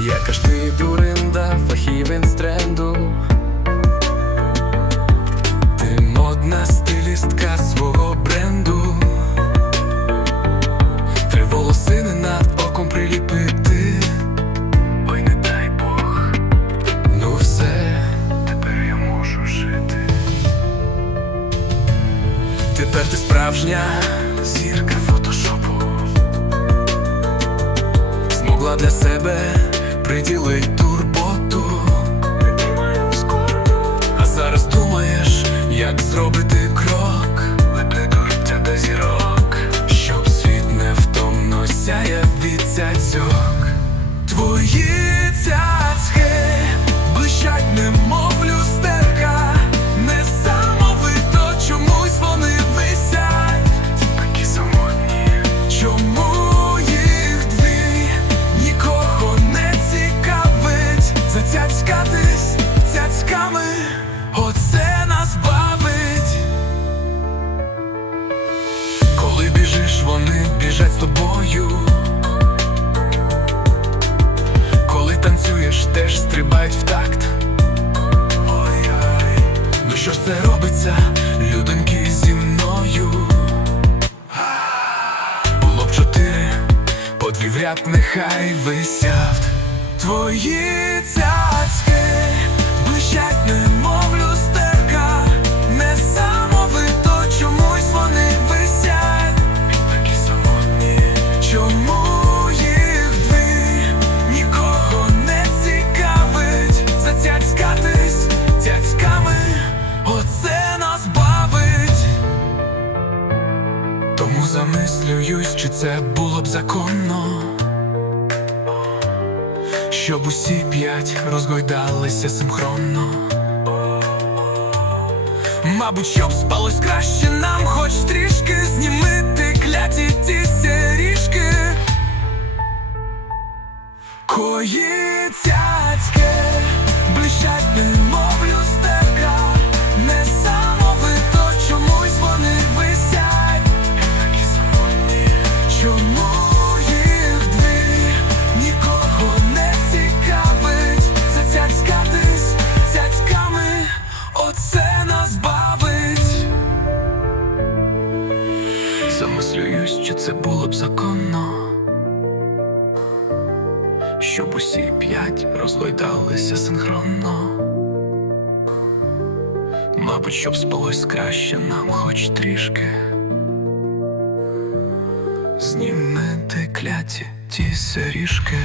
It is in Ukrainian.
Яка ж ти дуринда, фахівець тренду. Ти модна стилістка свого бренду. Три волосини над оком приліпити. Ой, не дай Бог. Ну все, тепер я можу жити. Тепер ти справжня зірка фотошопу. Змогла для себе приділить турботу біжать з тобою. Коли танцюєш, теж стрибають в такт. Ой-ой, ну що ж це робиться, людоньки зі мною? Було б чотири, по дві в ряд нехай висять Твої цяцьки блищать, немов замислююсь, чи це було б законно, щоб усі п'ять розгойдалися синхронно. Мабуть, щоб спалось краще нам, хоч трішки знімити кляті ті сірішки. Це було б законно щоб усі п'ять розгойдалися синхронно. Мабуть, щоб спалось краще нам хоч трішки. Знімете кляті ті сиріжки.